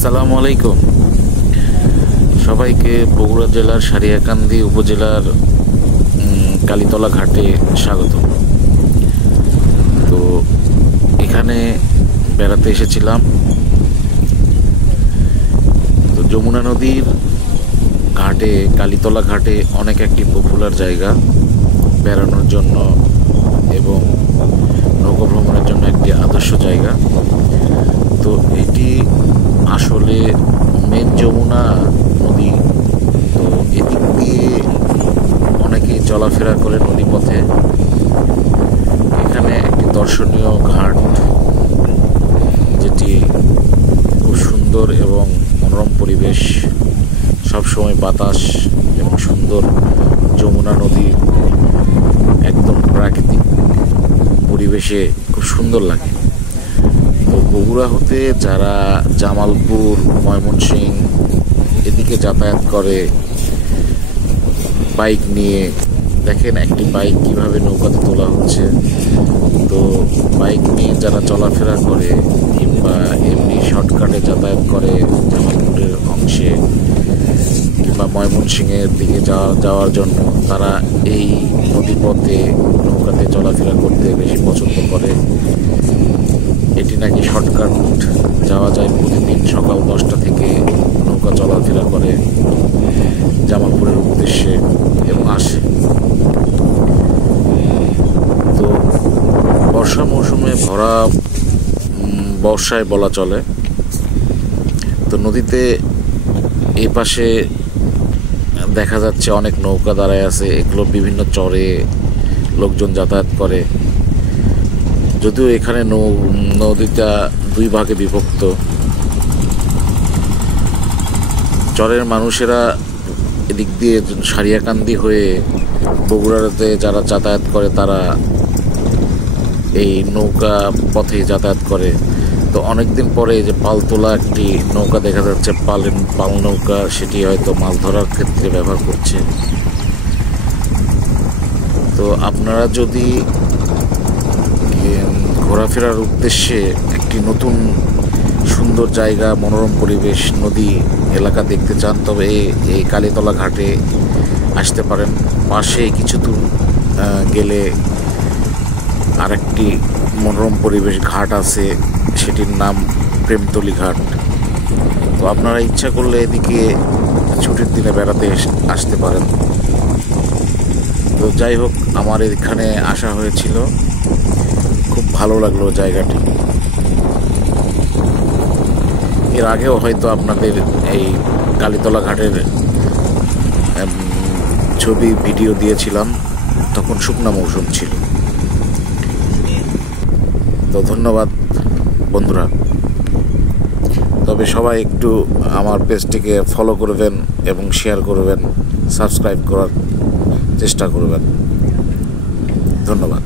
আসসালামু আলাইকুম সবাইকে। বগুড়া জেলার সারিয়াকান্দি উপজেলার কালীতলা ঘাটে স্বাগত। তো এখানে বেড়াতে এসেছিলাম। তো যমুনা নদীর ঘাটে, কালীতলা ঘাটে অনেক একটি পপুলার জায়গা বেড়ানোর জন্য এবং নৌকা ভ্রমণের জন্য একটি আদর্শ জায়গা। তো এটি আসলে মেন যমুনা নদী। তো এদিক দিয়ে অনেকেই চলাফেরা করে নদীপথে। এখানে একটি দর্শনীয় ঘাট, যেটি খুব সুন্দর এবং মনোরম পরিবেশ, সবসময় বাতাস এবং সুন্দর যমুনা নদী একদম প্রাকৃতিক পরিবেশে খুব সুন্দর লাগে। তো বগুড়া হতে যারা জামালপুর, ময়মনসিংহ এদিকে যাতায়াত করে বাইক নিয়ে, দেখেন একটি বাইক কিভাবে নৌকাতে তোলা হচ্ছে। তো বাইক নিয়ে যারা চলাফেরা করে কিংবা এমনি শর্টকাটে যাতায়াত করে জামালপুরের অংশে কিংবা ময়মনসিংহের দিকে যাওয়ার জন্য, তারা এই নদীপথে নৌকাতে চলাফেরা করতে বেশি পছন্দ করে। এটি নাকি শর্টকাট যাওয়া যায়। প্রতিদিন সকাল 10টা থেকে নৌকা চলাফেরা করে জামালপুরের উদ্দেশ্যে এবং আসে। তো বর্ষা মৌসুমে ভরা বর্ষায় বলা চলে। তো নদীতে এই পাশে দেখা যাচ্ছে অনেক নৌকা দাঁড়ায় আছে। এগুলো বিভিন্ন চরে লোকজন যাতায়াত করে। যদিও এখানে নদীটা দুই ভাগে বিভক্ত। চরের মানুষেরা এদিক দিয়ে সারিয়াকান্দি হয়ে বগুড়াতে যারা যাতায়াত করে, তারা এই নৌকা পথে যাতায়াত করে। তো অনেকদিন পরে যে পালতোলা একটি নৌকা দেখা যাচ্ছে, পাল নৌকা, সেটি হয়তো মাছ ধরার ক্ষেত্রে ব্যবহার করছে। তো আপনারা যদি ঘোরাফেরার উদ্দেশ্যে একটি নতুন সুন্দর জায়গা, মনোরম পরিবেশ, নদী এলাকা দেখতে চান, তবে এই কালীতলা ঘাটে আসতে পারেন। পাশে কিছু দূর গেলে আরেকটি মনোরম পরিবেশ ঘাট আছে, সেটির নাম প্রেমতলী ঘাট। তো আপনারা ইচ্ছা করলে এদিকে ছুটির দিনে বেড়াতে আসতে পারেন। তো যাই হোক, আমার এখানে আসা হয়েছিল, খুব ভালো লাগলো জায়গাটি। এর আগেও হয়তো আপনাদের এই কালীতলা ঘাটের ছবি ভিডিও দিয়েছিলাম, তখন শুকনা মৌসুম ছিল। তো ধন্যবাদ বন্ধুরা। তবে সবাই একটু আমার পেজটিকে ফলো করবেন এবং শেয়ার করবেন, সাবস্ক্রাইব করার চেষ্টা করবেন। ধন্যবাদ।